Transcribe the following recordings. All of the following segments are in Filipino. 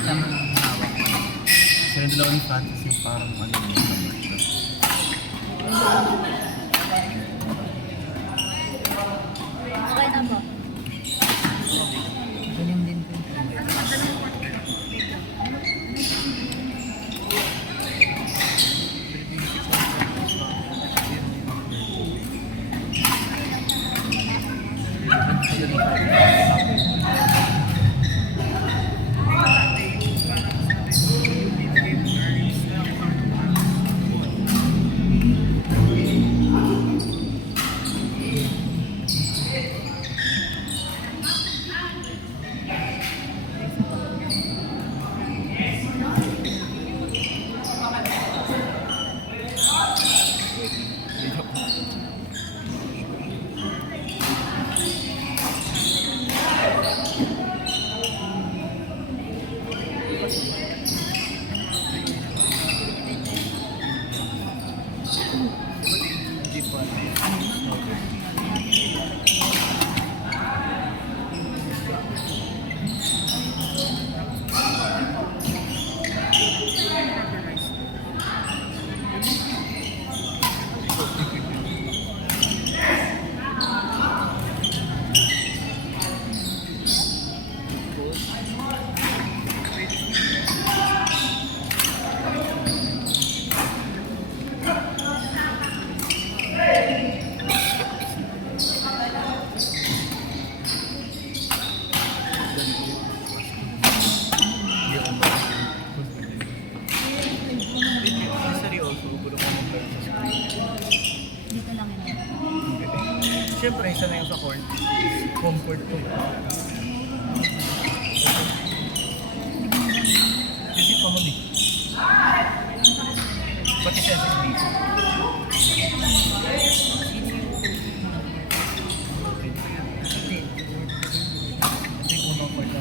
Tama ng hawak. Sa yung dalawa ni Francis yung parang ano yung Okay na po. Ganyan din po. Dito lang yun. Siyempre, isa na yung sa court. Comfort ko. Kasi pa mo di. Pati siya sa dito. Ito yung unang court na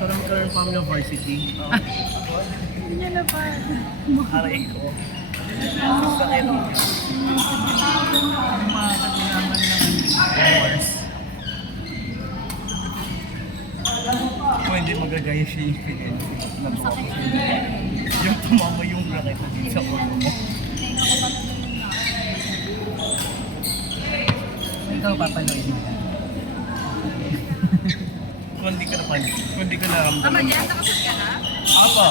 Sarang ka rin Pamela Varsity. Hindi niya na pa. Aray ko. Sakit. Mga katinaman ng hours. Kung hindi magagaya siya yung feeling. Yung tumama yung racket na dito sa ulo mo. Ikaw papanood mo. Kung hindi ka napanig, kung hindi ka naramdaman. Ama, diyan nakasad ka na? Apa?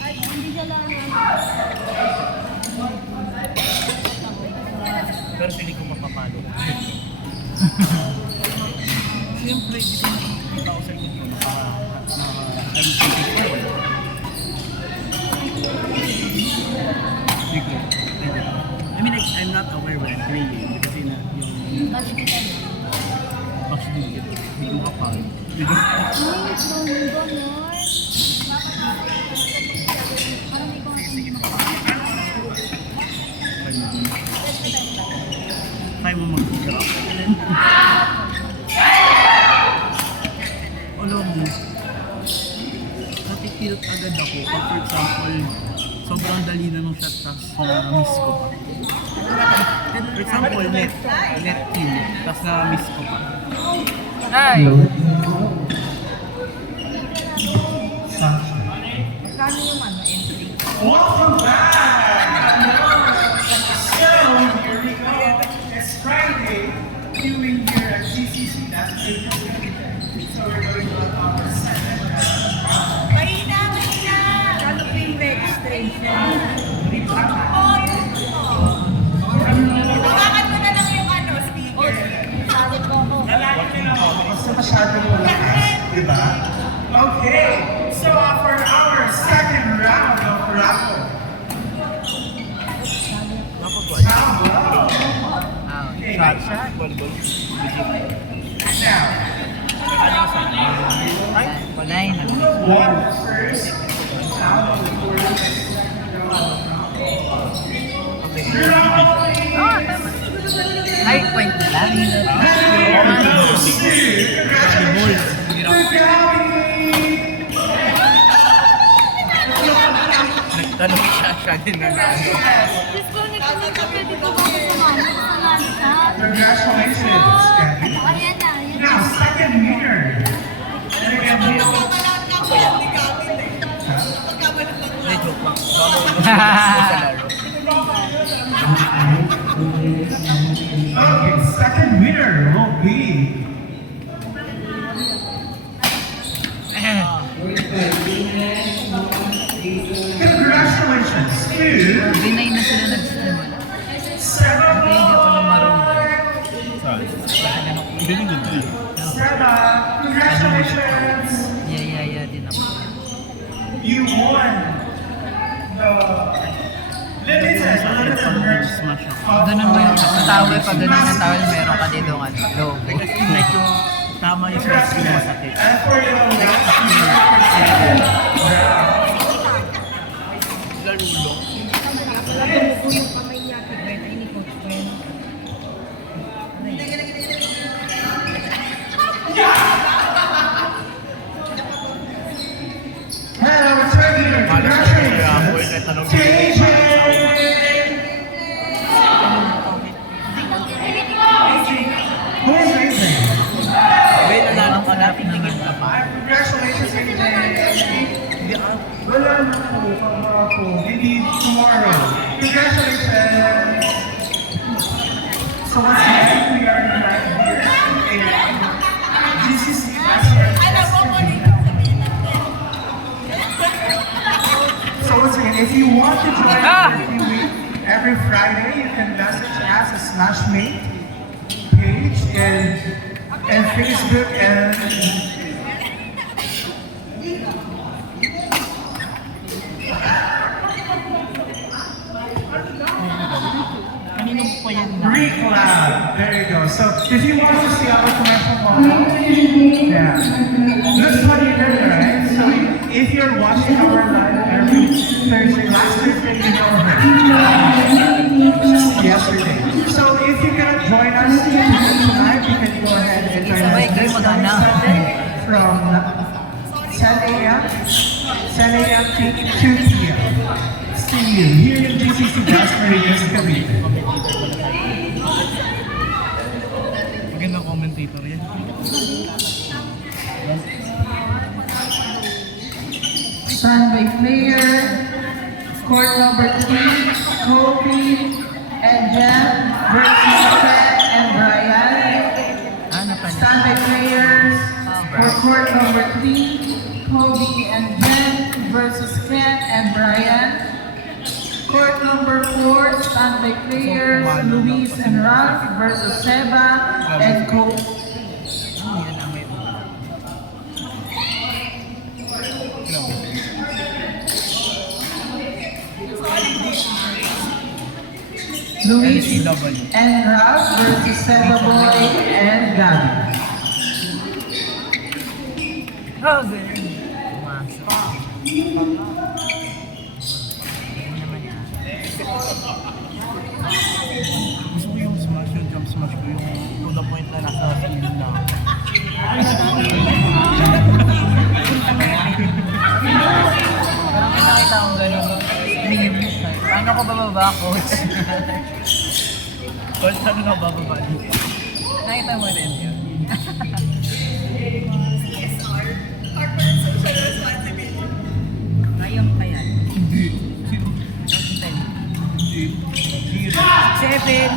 Ay, hindi siya lang. Pero piling ko mapapalo. Siyempre, di ko nakikita ko sa likod ko I'm thinking forward. I mean, like, I'm not aware when I'm playing kasi na yung Bakit kita? actually hindi ko kapal. Ay, bongo, no? Parang may konting Kaya mo mag-drop. Alam mo, natitilt agad ako pag for example, sobrang dali na ng shot tapos na-miss ko pa. For example, net team, tapos na-miss ko pa. Hi! Kano yung ano, entry? Welcome back! So, here we go. It's Friday, viewing here at GCC. That's the So, we're going to our second round. Mahina! Kano po yung registration? Hawakan mo na lang yung ano, speaker. Sabi ko ako. Basta masyadong malakas, di ba? Okay, so for our second round of raffle. Tableau. Okay, Shot. now, Ay, Line. First, out before the next Oh, tama. Ay, point lang. Nagtanong siya din na Diyos ko, nagkakapit ko ba ako sa mami? Sumali ka? Congratulations, Gabby. Ayan na, ayan na. Now, second winner. And again, Hindi, joke lang. Sa laro. okay, second winner will be congratulations to Binay na sila nag-stream. Seba. Hindi ako lumarong. Seba, congratulations. Yeah, din ako. You won the limited merch. smash ako. Ganun mo yung towel, pag ganun yung towel, meron ka dito ano, logo. Kasi like yung tama yung size ko masakit. And for the last Larulo. hello, return here. Congratulations. TJ. Who is racing? Wait, hanapin naman ka pa. Congratulations, TJ. Wala na ako. Maybe tomorrow. Congratulations. So once again, we are live here in GCC. So once again, if you want to join every Friday, you can message us a Smashmate page and Facebook and Kaninong pa yan na? Greek Lab. There you go. So if you want to see our commercial model, yeah, looks funny there, right? So if you're watching our live every Thursday, last Thursday, you know her. Just yesterday. So if you cannot join us tonight, you can go ahead and join us Sabay, this kayo coming magana. Sunday from 10 a.m. to 2 p.m. See you here in GCC Gas Marinas, Cavite. Magandang commentator yan. Standby player, court number 3, Kobe and Jen versus Fred and Brian. Napan. Standby players for court number 3, Kobe and Jen versus Ken and Brian. Court number 4, standby players, Luis and Ralph versus Seba and Kobe. Luis LCW. and Ralph versus Seba Boy and Gabi. Oh, ganun. Pumasok. Ano naman yan? Gusto ko yung smash, yung jump smash ko, yung to the point na nasa ceiling na. Parang nakita akong ganun. Meme. Paano ko bababa, coach? Coach, ano na bababa dito? Nakita mo rin yun. Kaya mo kaya? Hindi. Seven.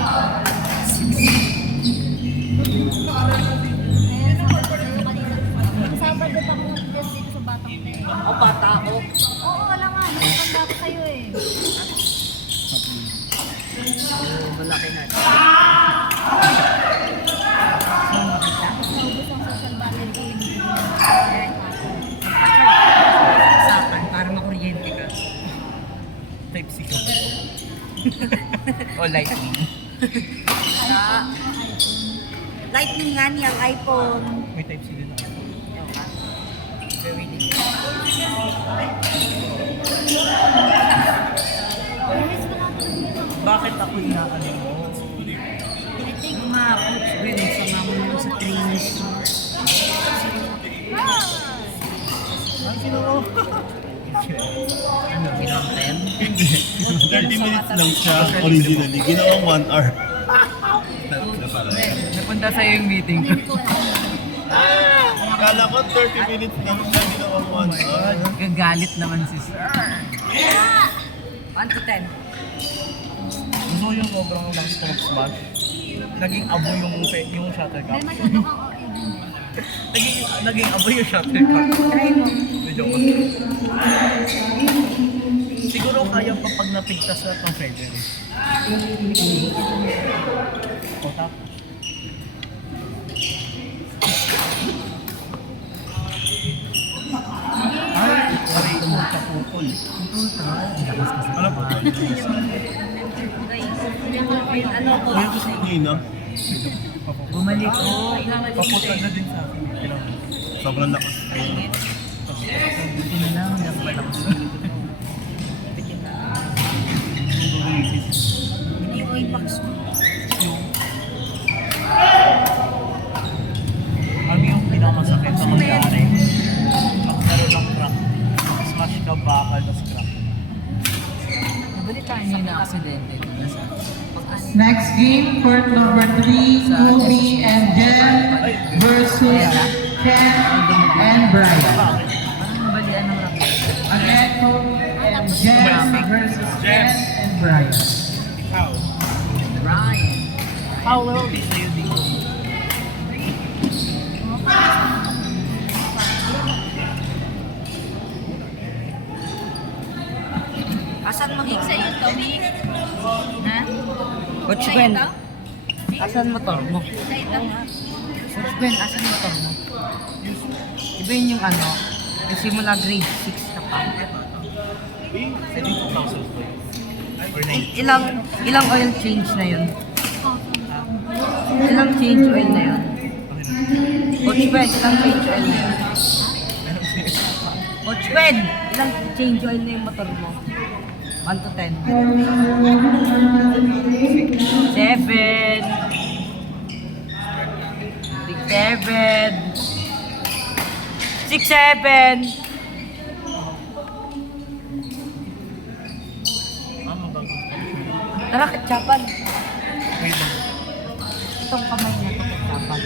Sabado pa mo dito sa batang na eh. O, bata ako. Oo, wala nga. Nakatanda ko sa'yo eh. Malaki na. Naubos ang social battery ko yun. Usapan para makuryente ka. Type C ko. O lightning. Lightning nga niyang iPhone. May type C din ako. Very Bakit ako inaano mo? Mga coach Ben, sama mo naman sa trainees. Ang sino mo? Ano, kinonten? 30 minutes lang siya originally. Ginawang 1 hour. Napunta sa'yo yung meeting ko. Akala ko 30 minutes lang siya. Ginawang 1 hour. Gagalit naman si Sir. 1 to 10. Gusto ko yung sobrang lakas ko mag-smash. Naging abo yung shuttlecock. Naging abo yung shuttlecock. Try mo. Medyo ko. Siguro kaya pa pag napigtas na itong Federer. O tapos. Ay, pare ito mo sa pupol. Ano po? Kaya ko sa Nina. Bumalik ko. Papunta na din sa akin. Sobrang lakas. Buti na lang, hindi ako malakas. Hindi ko impact mo. Ano yung pinakamasakit na mangyari? Magkaroon ng crack. Smash ka bakal na crack. Nabalitaan niyo na aksidente. Next game, court number 3, Kobe and Jen versus Ken and Brian. Parang nabalian ng racket. Again, Kobe and Jen versus Ken and Brian. How? Ryan. How will be sa'yo dito? Asan mo gig sa'yo, Tommy? Ha? Coach Gwen, asan motor mo? Coach Gwen, asan motor mo? Iba yun yung ano, kasi mula grade 6 ka pa. Ilang oil change na yun? Ilang change oil na yun? Coach Gwen, ilang change oil na yun? Coach Gwen, ilang change oil na yung motor mo? 1 to 10. 7. Big 7. 6, 7. Tara, ketchapan. Itong kamay na ito, ketchapan.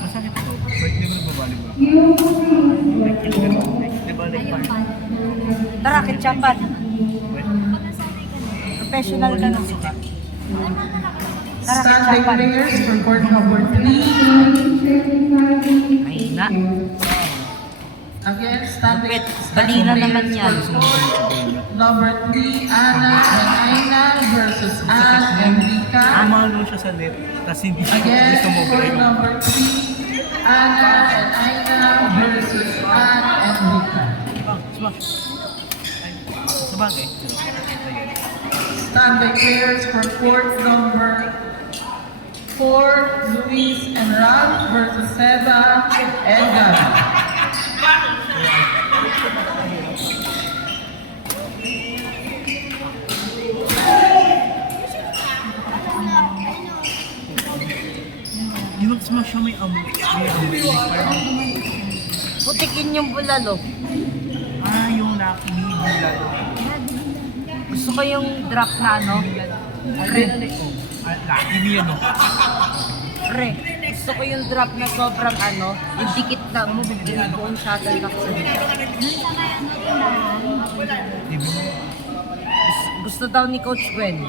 Masakit ito. Wait, di mo nagbabalik ba? Di ba like parang? Tara, ketchapan. Professional ka na sila. Tara, Standing ketchapan. players for court number 3. Ay na. Again, standing Balina naman yan. for court number 3, Anna and Aina versus Ann and Rika. Umalo siya sa net, tapos hindi siya Again, sumobra court yung... number 3, Anna and Aina versus Ann and Rika. Smash! Ay, sabagay. Standing players for court number 4, Luis and Ralph versus Seba and Gabi. Yung nag-smash siya may amoy. Parang, Putikin yung bulalo. yung Lucky Me bulan. Gusto ko yung drop na ano. Lucky Me ano? Pre, gusto ko yung drop na sobrang ano, yung dikit na mo, yung buong shuttlecock sa dito. Gusto daw ni Coach Gwen.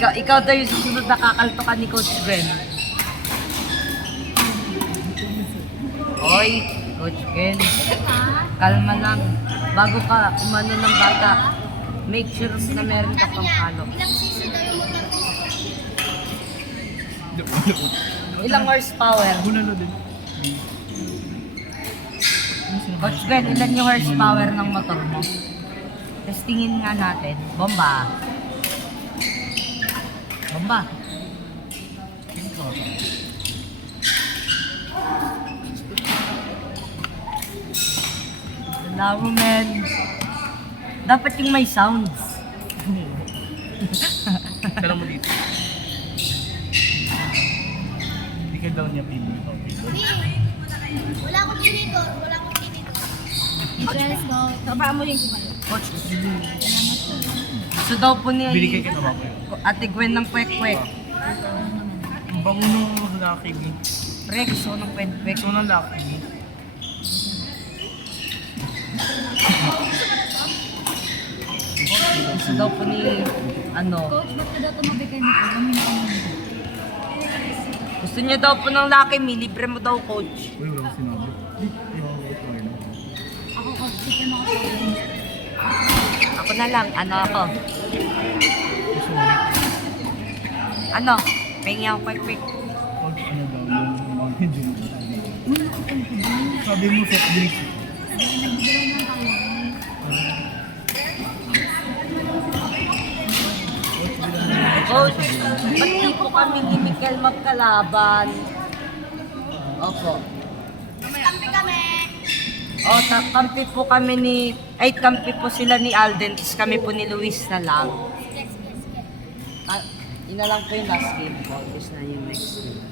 ikaw daw yung susunod na kakaltokan ni Coach Gwen. Oy, Coach Gwen. Kalma lang. Bago ka umano ng bata, make sure na meron ka pang halo. Ilang horsepower? Bulalo din. Coach Gwen, ilan yung horsepower ng motor mo? Testingin nga natin. Bomba. Bomba. Laro, men. Dapat yung may sounds. Tara mo dito. Hindi ka daw niya pili. Wala akong tinidor. Yes, no. Taba mo yung Coach, gusto daw po ni Bili kay kinawa ko yun. Ate Gwen ng kwek-kwek. Ang bango nung Lucky Me. Pre, gusto ko ng kwek-kwek. Gusto ng Lucky Me. Gusto daw po ni, ano, Coach, ba't ka daw tumabigay nito? Gamin ko naman. gusto niya daw po ng Lucky Me, libre mo daw, coach. Uy, wala ko sinabi. Ako, coach, sige mo ako. Ako na lang, ano ako? Ano? Pengi ako kwek-kwek. Ano daw yung mga hindi mo sabi mo set drink. Nagbigay ng tayo. Coach, ba't di po kami ni Mikel magkalaban? Opo. Kampi kami. O, kampi po kami ni, ay kampi po sila ni Alden, tapos kami po ni Luis na lang. Ah, ina lang po yung last game po, tapos na yung next game.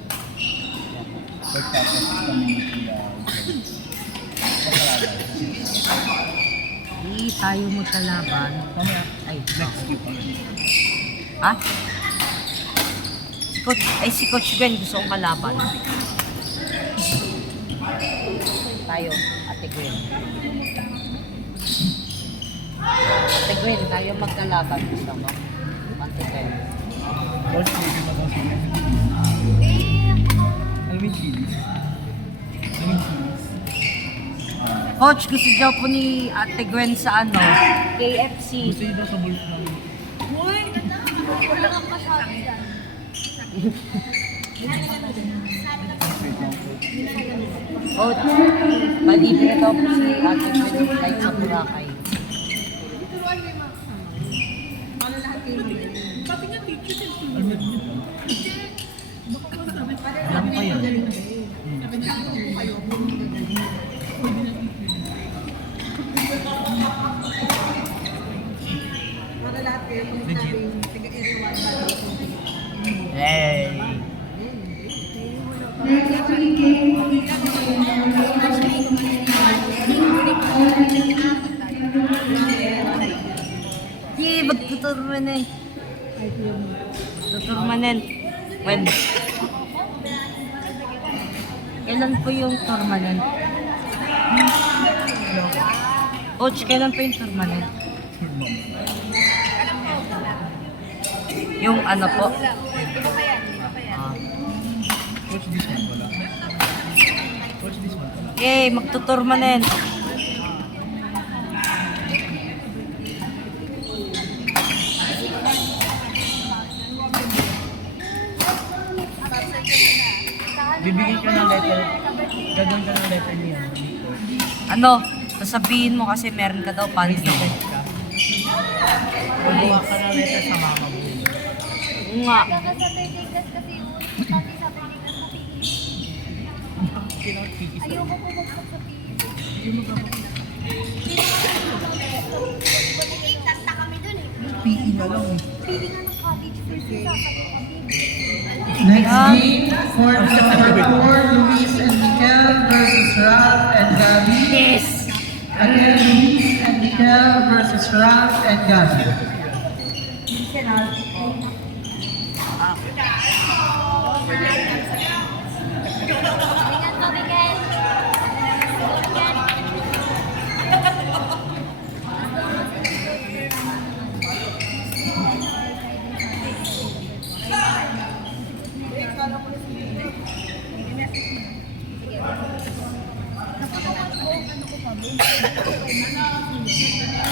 Pagtapos kami ni Kuya. Hindi tayo magkalaban. Mamaya, Ay, next week. ha? Si Coach Gwen gusto kong kalaban. Tayo, Ate Gwen. Ate Gwen, tayo magkalaban. Gusto mo? Ate Gwen. Coach, hindi pa daw sila. Alam mo chilies? Alam mo chilies? Coach, gusto daw po ni Ate Gwen sa ano? KFC. Gusto yun daw sa bulls namin. Wala kang masabi dyan. Coach, malibre daw po si Ate Gwen kahit sa Boracay. Alam ko yun. Hey! Yee, magtuturmanin. Tuturmanin. When? Kailan po yung tournament? Coach, kailan po yung tournament? Yung ano po? Ah. Coach, this one wala. Coach, this one wala. Yay, magtuturmanin. Bibigyan ka ng letter. Gagawin ka ng letter niya. Ano? Sasabihin mo kasi meron ka daw panty. Magawa ka ng letter sa mama mo. Oo nga. Kakasabay-tigas kasi yun. Pati sabay-tigas sa piis. Ayoko pumukpok sa piis. Kanta kami dun eh. PE na lang eh. Pili nga ng college first yung sasagot kami. Next game, court number 4, Luis and Mikel versus Ralph and Gabby. Yes! Again, Luis and Mikel versus Ralph and Gabby. Ingat ko, Miguel.